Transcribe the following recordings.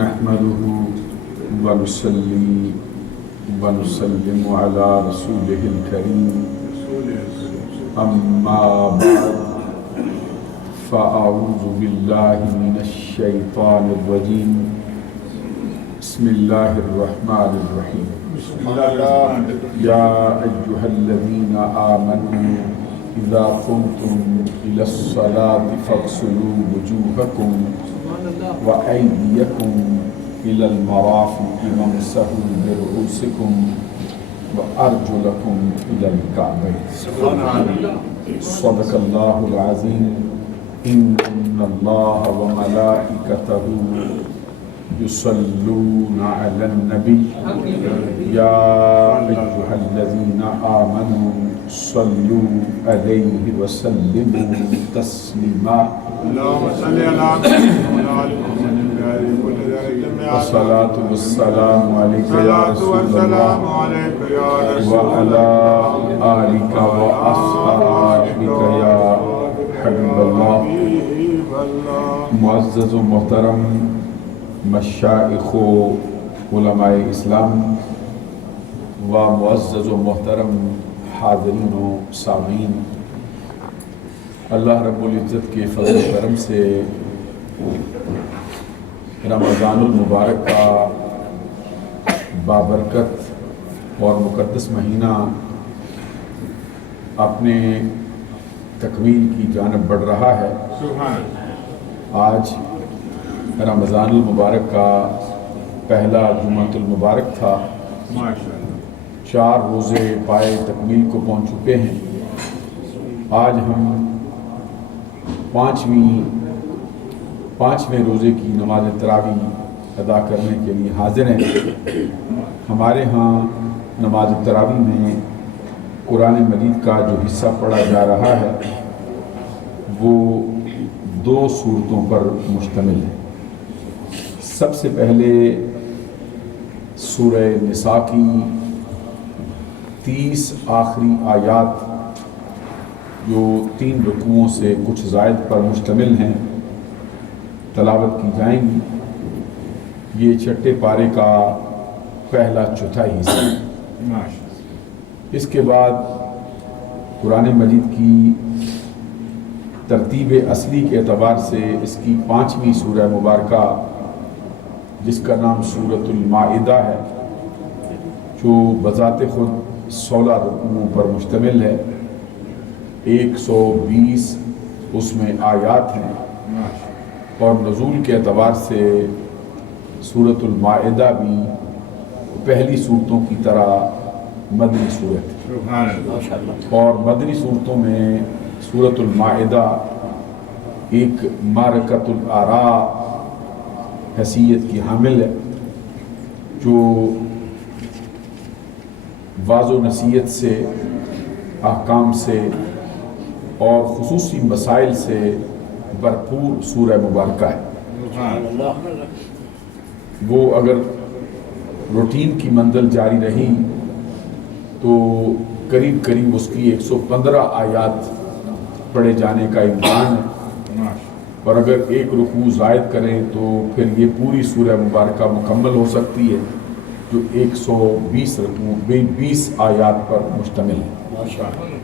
نحمده ونصلي ونسلم على رسوله الكريم أما بعد فأعوذ بالله من الشيطان الرجيم بسم الله الرحمن الرحيم يا أيها الذين آمنوا إذا قمتم إلى الصلاة فاغسلوا وجوهكم وأيديكم إلى المرافق وامسحوا برؤوسكم وأرجلكم إلى الكعبين صدق الله العظيم إن الله وملائكته يصلون على النبي يا أيها الذين آمنوا صلوا عليه وسلموا تسليما اللهم صل على محمد والصلاة والسلام عليك يا رسول الله وعلى آلك وأصحابك يا حبيب الله. معزز و محترم مشائخ و علماء اسلام و معزز و محترم حاضرین و سامعین، اللہ رب العزت کے فضل و کرم سے رمضان المبارک کا بابرکت اور مقدس مہینہ اپنے تکمیل کی جانب بڑھ رہا ہے. آج رمضان المبارک کا پہلا جمعۃ المبارک تھا. 4 روزے پائے تکمیل کو پہنچ چکے ہیں. آج ہم پانچویں روزے کی نماز تراویح ادا کرنے کے لیے حاضر ہیں. ہمارے ہاں نماز تراویح میں قرآن مجید کا جو حصہ پڑھا جا رہا ہے وہ 2 سورتوں پر مشتمل ہے. سب سے پہلے سورہ نساء کی 30 آخری آیات جو 3 رکوعوں سے کچھ زائد پر مشتمل ہیں تلاوت کی جائیں گی. یہ چھٹے پارے کا پہلا چوتھائی حصہ. اس کے بعد قرآن مجید کی ترتیب اصلی کے اعتبار سے اس کی 5ویں سورہ مبارکہ جس کا نام سورۃ المائدہ ہے، جو بذات خود 16 رکوعوں پر مشتمل ہے. 120 اس میں آیات ہیں اور نزول کے اعتبار سے سورۃ المائدہ بھی پہلی صورتوں کی طرح مدنی صورت ہے. اور مدنی صورتوں میں سورۃ المائدہ ایک معرکۃ الآراء حیثیت کی حامل ہے، جو واض و نصیحت سے، احکام سے اور خصوصی مسائل سے بھرپور سورہ مبارکہ ہے. وہ اگر روٹین کی منزل جاری رہی تو قریب اس کی 115 آیات پڑھے جانے کا امکان ہے، اور اگر ایک رکوع زائد کریں تو پھر یہ پوری سورہ مبارکہ مکمل ہو سکتی ہے جو 120 آیات پر مشتمل ہے.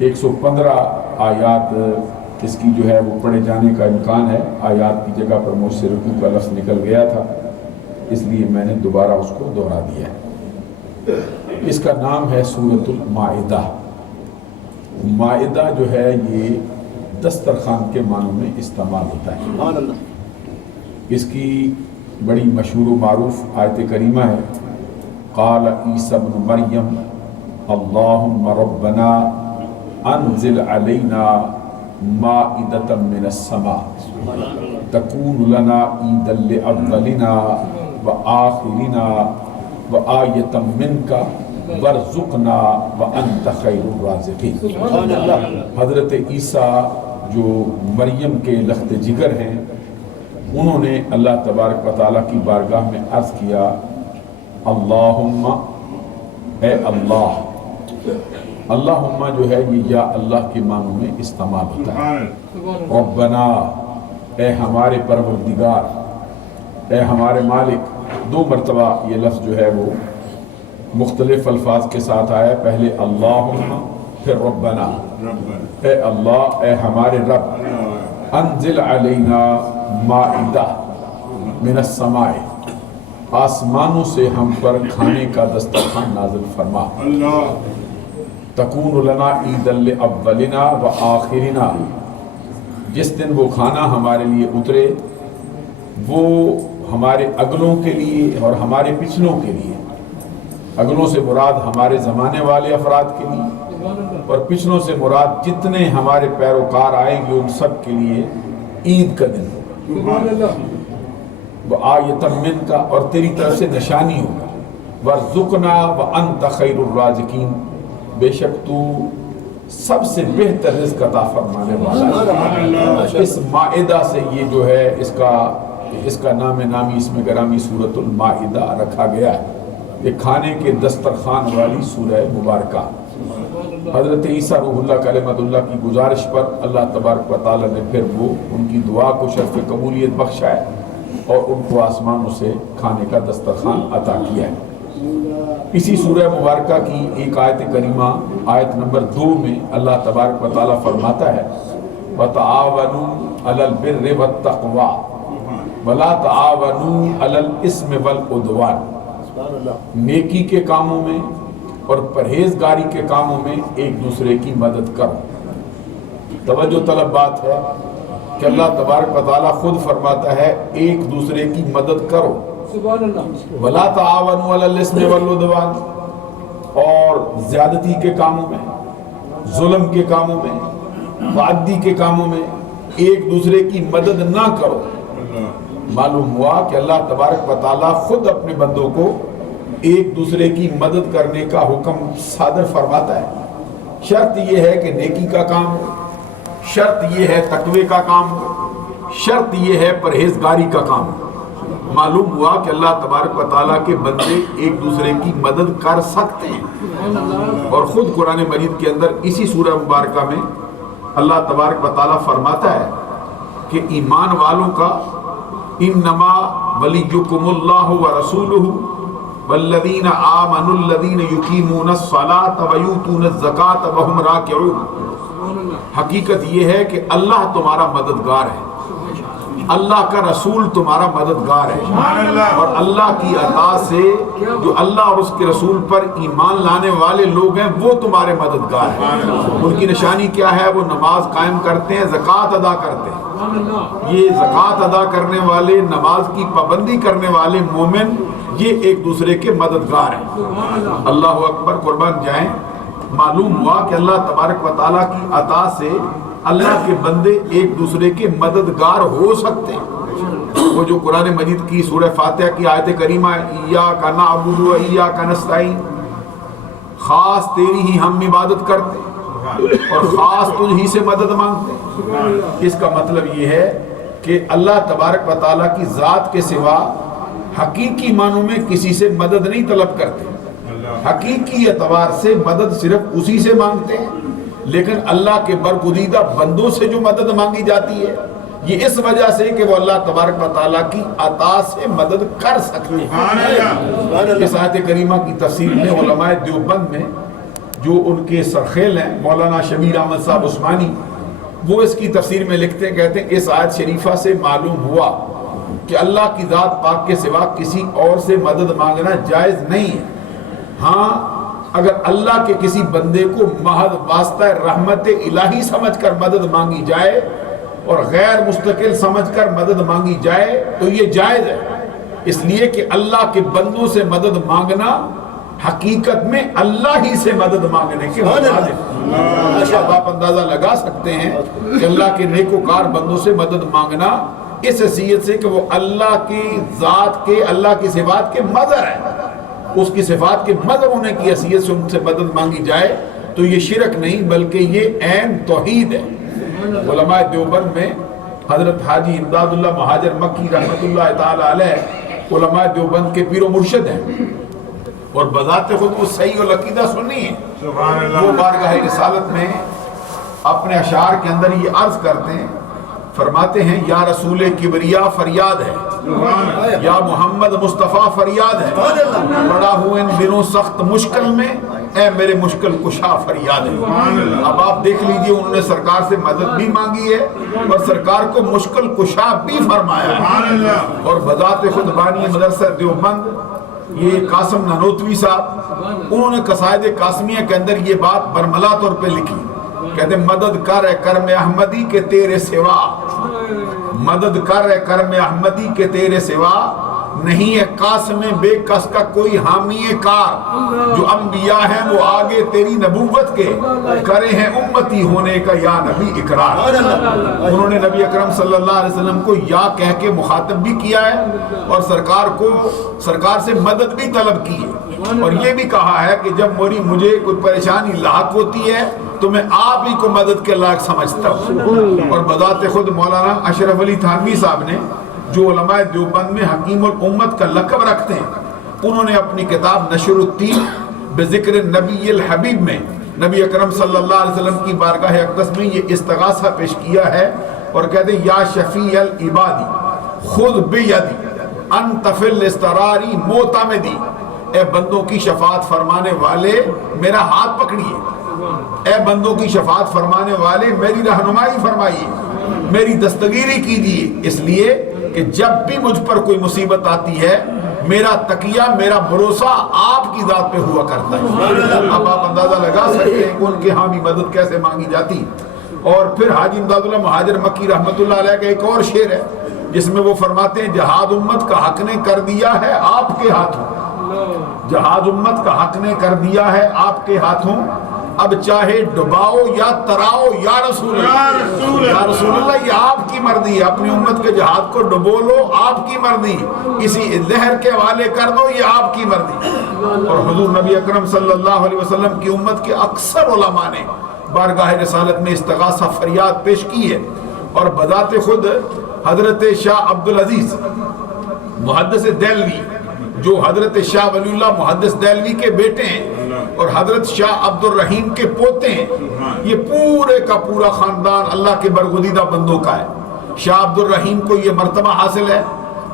115 آیات اس کی جو ہے وہ پڑھے جانے کا امکان ہے. آیات کی جگہ پر مجھ سے رکوع کا لفظ نکل گیا تھا، اس لیے میں نے دوبارہ اس کو دہرا دیا ہے. اس کا نام ہے سورۃ المائدہ. مائدہ جو ہے یہ دسترخوان کے معنوں میں استعمال ہوتا ہے. اس کی بڑی مشہور و معروف آیت کریمہ ہے، قال عیسیٰ ابن مریم اللہم ربنا انزل علینا مائدۃ من السماء تکون لنا عیدا لاولنا وآخرنا وآیۃ منک وارزقنا وانت خیر الرازقین. حضرت عیسیٰ جو مریم کے لخت جگر ہیں، انہوں نے اللہ تبارک و تعالیٰ کی بارگاہ میں عرض کیا اللہم، اے اللہ. اللہم جو ہے یہ یا اللہ کے معنوں میں استعمال ہوتا ہے. ربنا، اے ہمارے پروردگار، اے ہمارے مالک. دو مرتبہ یہ لفظ جو ہے وہ مختلف الفاظ کے ساتھ آیا. پہلے اللہم پھر ربنا. اے اللہ، اے ہمارے رب، انزل علینا مائدہ من السماء، آسمانوں سے ہم پر کھانے کا دسترخوان نازل فرما. تکون لنا عید لاولنا و آخرنا، جس دن وہ کھانا ہمارے لیے اترے وہ ہمارے اگلوں کے لیے اور ہمارے پچھلوں کے لیے. اگلوں سے مراد ہمارے زمانے والے افراد کے لیے، اور پچھلوں سے مراد جتنے ہمارے پیروکار آئیں گے ان سب کے لیے عید کا دن ہوگا. وآیۃ منک، اور تیری طرف سے نشانی ہوگا. وارزقنا وانت خیر الرازقین، بے شک تو سب سے بہتر رزق عطا فرمانے والا ہے. اس مائدہ سے یہ جو ہے اس کا نام نامی اسم گرامی سورۃ المائدہ رکھا گیا ہے. یہ کھانے کے دسترخوان والی سورہ مبارکہ. حضرت عیسیٰ روح اللہ کلمۃ اللہ کی گزارش پر اللہ تبارک و تعالیٰ نے پھر وہ ان کی دعا کو شرف قبولیت بخشا ہے اور ان کو آسمانوں سے کھانے کا دسترخوان عطا کیا ہے. اسی سورہ مبارکہ کی ایک آیت کریمہ آیت نمبر 2 میں اللہ تبارک و تعالیٰ فرماتا ہے وَتَعَاوَنُوا عَلَى الْبِرِّ وَالتَّقْوَى وَلَا تَعَاوَنُوا عَلَى الْإِثْمِ وَالْعُدْوَانِ. نیکی کے کاموں میں اور پرہیزگاری کے کاموں میں ایک دوسرے کی مدد کرو. توجہ طلب بات ہے کہ اللہ تبارک و تعالیٰ خود فرماتا ہے ایک دوسرے کی مدد کرو. وَلَا تَعَاوَنُوا عَلَى الْإِثْمِ وَالْعُدْوَانِ، اور زیادتی کے کاموں میں، ظلم کے کاموں میں، تعدی کے کاموں میں ایک دوسرے کی مدد نہ کرو. معلوم ہوا کہ اللہ تبارک و تعالیٰ خود اپنے بندوں کو ایک دوسرے کی مدد کرنے کا حکم صادر فرماتا ہے. شرط یہ ہے کہ نیکی کا کام ہو، شرط یہ ہے تقوی کا کام ہو، شرط یہ ہے پرہیزگاری کا کام ہو. معلوم ہوا کہ اللہ تبارک و تعالیٰ کے بندے ایک دوسرے کی مدد کر سکتے ہیں. اور خود قرآن مجید کے اندر اسی سورہ مبارکہ میں اللہ تبارک و تعالیٰ فرماتا ہے کہ ایمان والوں کا انما ولیکم اللہ ورسولہ والذین آمنوا الذین یقیمون الصلاة ویؤتون الزکاة وہم راکعون. حقیقت یہ ہے کہ اللہ تمہارا مددگار ہے، اللہ کا رسول تمہارا مددگار ہے، اور اللہ کی عطا سے جو اللہ اور اس کے رسول پر ایمان لانے والے لوگ ہیں وہ تمہارے مددگار ہیں. ان کی نشانی کیا ہے؟ وہ نماز قائم کرتے ہیں، زکوٰۃ ادا کرتے ہیں. یہ زکوٰۃ ادا کرنے والے، نماز کی پابندی کرنے والے مومن یہ ایک دوسرے کے مددگار ہیں. اللہ اکبر، قربان جائیں. معلوم ہوا کہ اللہ تبارک و تعالیٰ کی عطا سے اللہ کے بندے ایک دوسرے کے مددگار ہو سکتے ہیں. وہ جو قرآن مجید کی سورہ فاتحہ کی آیت کریمہ ایاک نعبد و ایاک نستعین، خاص تیری ہی ہم عبادت کرتے اور خاص تجھ ہی سے مدد مانگتے. اس کا مطلب یہ ہے کہ اللہ تبارک و تعالیٰ کی ذات کے سوا حقیقی معنوں میں کسی سے مدد نہیں طلب کرتے. حقیقی اعتبار سے مدد صرف اسی سے مانگتے ہیں، لیکن اللہ کے برگزیدہ بندوں سے جو مدد مانگی جاتی ہے یہ اس وجہ سے کہ وہ اللہ تبارک و تعالیٰ کی عطا سے مدد کر سکتے ہیں. اس آیت کریمہ کی تفسیر میں علماء دیوبند میں جو ان کے سرخیل ہیں مولانا شبیر احمد صاحب عثمانی، وہ اس کی تفسیر میں لکھتے ہیں، کہتے ہیں اس آیت شریفہ سے معلوم ہوا کہ اللہ کی ذات پاک کے سوا کسی اور سے مدد مانگنا جائز نہیں ہے. ہاں اگر اللہ کے کسی بندے کو محض واسطہ رحمت الہی سمجھ کر مدد مانگی جائے اور غیر مستقل سمجھ کر مدد مانگی جائے تو یہ جائز ہے، اس لیے کہ اللہ کے بندوں سے مدد مانگنا حقیقت میں اللہ ہی سے مدد مانگنے کے مطابق. آپ اندازہ لگا سکتے ہیں کہ اللہ کے نیکوکار بندوں سے مدد مانگنا اس حیثیت سے کہ وہ اللہ کی ذات کے، اللہ کی صفات کے مظہر ہے، اس کی صفات کے مظہر ہونے کی حیثیت سے ان سے مدد مانگی جائے تو یہ شرک نہیں بلکہ یہ عین توحید ہے. علماء دیوبند میں حضرت حاجی امداد اللہ مہاجر مکی رحمۃ اللہ تعالی علیہ علماء دیوبند کے پیر و مرشد ہیں اور بذات خود وہ صحیح العقیدہ سنی ہے. وہ بارگاہ رسالت میں اپنے اشعار کے اندر یہ عرض کرتے ہیں، فرماتے ہیں یا رسول کبریا فریاد ہے یا محمد مصطفیٰ فریاد ہے، پڑا ہوں ان دنوں سخت مشکل میں، اے میرے مشکل کشا فریاد ہے۔ اب آپ دیکھ لیجئے انہوں نے سرکار سے مدد بھی مانگی ہے اور سرکار کو مشکل کشا بھی فرمایا ہے۔ اور بذات خود بانی مدرسہ دیوبند یہ قاسم نانوتوی صاحب، انہوں نے قصائد قاسمیہ کے اندر یہ بات برملا طور پہ لکھی، کہتے مدد کر اے کرم احمدی کے تیرے سوا، مدد کر اے کرم احمدی کے تیرے سوا، نہیں ہے قاسم بے کس کا کوئی حامی کار، جو انبیاء ہیں وہ آگے تیری نبوت کے، کرے ہیں امتی ہونے کا یا نبی اقرار۔ انہوں نے نبی اکرم صلی اللہ علیہ وسلم کو یا کہہ کے مخاطب بھی کیا ہے اور سرکار سے مدد بھی طلب کی ہے، اور یہ بھی کہا ہے کہ جب مجھے کوئی پریشانی لاحق ہوتی ہے تو میں آپ ہی کو مدد کے لائق سمجھتا ہوں۔ اور بذات خود مولانا اشرف علی تھانوی صاحب نے، جو علماء دیوبند میں حکیم الامت کا لقب رکھتے ہیں، انہوں نے اپنی کتاب نشر الدین بذکر النبی الحبیب میں نبی اکرم صلی اللہ علیہ وسلم کی بارگاہ اقدس میں یہ استغاثہ پیش کیا ہے اور کہتے ہیں یا شفیع العبادی خود بیدی انت فی الاضطراری معتمدی، اے بندوں کی شفاعت فرمانے والے میرا ہاتھ پکڑیے، اے بندوں کی شفاعت فرمانے والے میری رہنمائی فرمائیے، میری دستگیری کیجیے، اس لیے کہ جب بھی مجھ پر کوئی مصیبت آتی ہے میرا تقیہ، میرا بھروسہ آپ کی ذات پہ ہوا کرتا ہے۔ اب آپ اندازہ لگا سکتے ہیں کہ ان کے ہاں بھی مدد کیسے مانگی جاتی۔ اور پھر حاجی امداد اللہ مہاجر مکی رحمت اللہ علیہ کا ایک اور شعر ہے جس میں وہ فرماتے ہیں جہاد امت کا حق نے کر دیا ہے آپ کے ہاتھوں، جہاد امت کا حق نے کر دیا ہے آپ کے ہاتھوں، اب چاہے ڈباؤ یا تراؤ یا رسول اللہ، یا رسول اللہ یہ آپ کی مرضی ہے، اپنی امت کے جہاد کو ڈبو لو آپ کی مرضی، اسی لہر کے حوالے کر دو یہ آپ کی مرضی۔ اور حضور نبی اکرم صلی اللہ علیہ وسلم کی امت کے اکثر علماء نے بارگاہ رسالت میں استغاثہ فریاد پیش کی ہے، اور بذات خود حضرت شاہ عبدالعزیز محدث دہلوی، جو حضرت شاہ ولی اللہ محدث دہلوی کے بیٹے ہیں اور حضرت شاہ عبد الرحیم کے پوتے ہیں، یہ پورے کا پورا خاندان اللہ کے برگزیدہ بندوں کا ہے۔ شاہ عبد الرحیم کو یہ مرتبہ حاصل ہے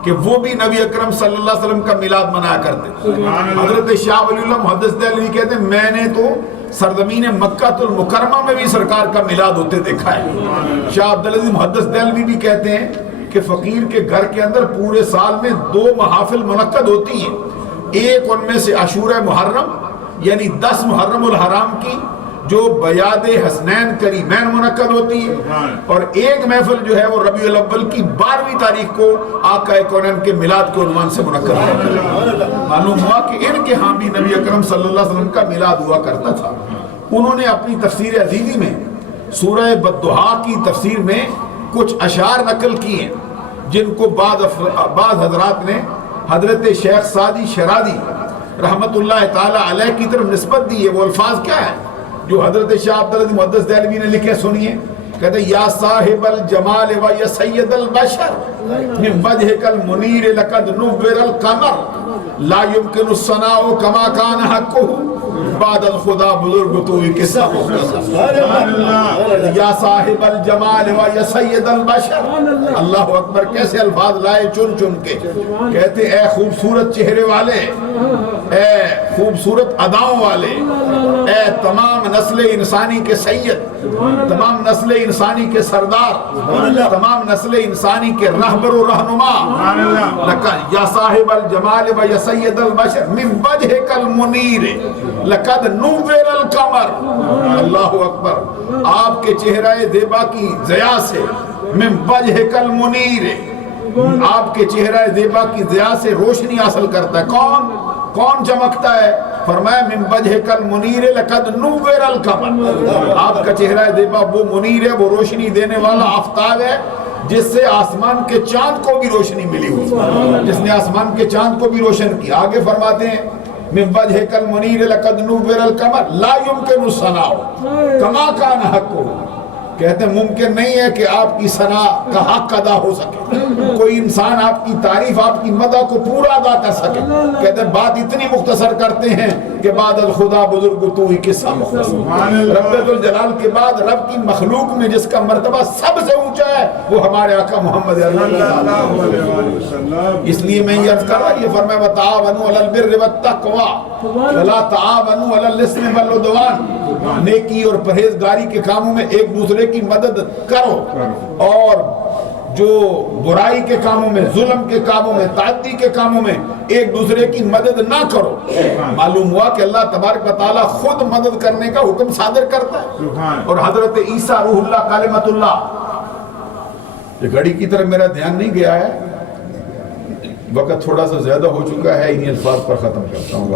کہ وہ بھی نبی اکرم صلی اللہ علیہ وسلم کا میلاد منایا کرتے۔ حضرت شاہ ولی اللہ محدث دہلوی کہتے ہیں میں نے تو سرزمین مکہ المکرمہ میں بھی سرکار کا میلاد ہوتے دیکھا ہے۔ شاہ عبدالعزیز محدث دہلوی بھی کہتے ہیں کہ فقیر کے گھر کے اندر پورے سال میں 2 محافل منعقد ہوتی ہیں، ایک ان میں سے عاشورہ محرم یعنی 10 محرم الحرام کی جو بیاد حسنین کریمین منعقد ہوتی ہے، اور ایک محفل جو ہے وہ ربیع الاول کی 12ویں تاریخ کو آقا کونین کے میلاد کے عنوان سے منعقد ہوتی ہے۔ معلوم ہوا کہ ان کے ہاں بھی نبی اکرم صلی اللہ علیہ وسلم کا میلاد ہوا کرتا تھا۔ انہوں نے اپنی تفسیر عزیزی میں سورہ بددہا کی تفسیر میں کچھ اشعار نقل کیے جن کو بعض حضرات نے حضرت شیخ سعدی شرادی رحمت اللہ تعالی علیہ کی طرف نسبت دی ہے۔ وہ الفاظ کیا ہے جو حضرت شاہ عبدالعزیز محدث دہلوی نے لکھے، سنیے۔ کہتے ہیں یا صاحب الجمال و یا سید البشر من وجهك المنیر لقد نور القمر لا يمكن الثناء كما كان حقه بعد الخدا بزرگ تو قصہ یا صاحب الجمال و یا سید البشر۔ اللہ اکبر، کیسے الفاظ لائے چن چن کے۔ کہتے اے خوبصورت چہرے والے، اے خوبصورت اداؤں والے، اے تمام نسل انسانی کے سید، تمام نسل انسانی کے سردار، تمام نسل انسانی کے رہبر و رہنما، یا صاحب الجمال و یا سید البشر من وجهك المنیر لقد نور القمر۔ اللہ اکبر، آپ کے چہرہ زیبا کی ضیاء سے، من وجهك المنیر، آپ کے چہرہ زیبا کی ضیاء سے روشنی حاصل کرتا ہے۔ کون چمکتا ہے؟ فرمایا من وجهك المنیر لقد نور القمر، آپ کا چہرہ زیبا وہ منیر ہے، وہ روشنی دینے والا آفتاب ہے جس سے آسمان کے چاند کو بھی روشنی ملی ہوئی، جس نے آسمان کے چاند کو بھی روشن کیا۔ آگے فرماتے ہیں من وجهك المنیر لقد نور القمر لا يمكن الثناء كما كان حقه، کہتے ہیں ممکن نہیں ہے کہ آپ کی ثنا کا حق ادا ہو سکے، کوئی انسان آپ کی تعریف، آپ کی مدح کو پورا ادا کر سکے۔ کہتے ہیں بات اتنی مختصر کرتے ہیں کہ بعد الخدا بزرگ تو ہی قصہ مختصر۔ رب ذوالجلال کے بعد رب کی مخلوق میں جس کا مرتبہ سب سے اونچا ہے وہ ہمارے آقا محمد صلی اللہ علیہ وسلم۔ اس لیے میں یہ عرض کر رہا، یہ فرمایا وَتَعَاوَنُوا عَلَى الْبِرِّ وَالتَّقْوَىٰ وَلَا تَعَاوَنُوا عَلَى الْإِثْمِ وَالْعُدْوَانِ۔ نیکی اور پرہیزگاری کے کاموں میں ایک دوسرے کی مدد کرو، اور جو برائی کے کاموں میں، ظلم کے کاموں میں، تعدی کے کاموں میں ایک دوسرے کی مدد نہ کرو۔ معلوم ہوا کہ اللہ تبارک و تعالیٰ خود مدد کرنے کا حکم صادر کرتا ہے، اور حضرت عیسیٰ روح اللہ کلمۃ اللہ۔ یہ گھڑی کی طرف میرا دھیان نہیں گیا ہے، وقت تھوڑا سا زیادہ ہو چکا ہے، انہی الفاظ پر ختم کرتا ہوں۔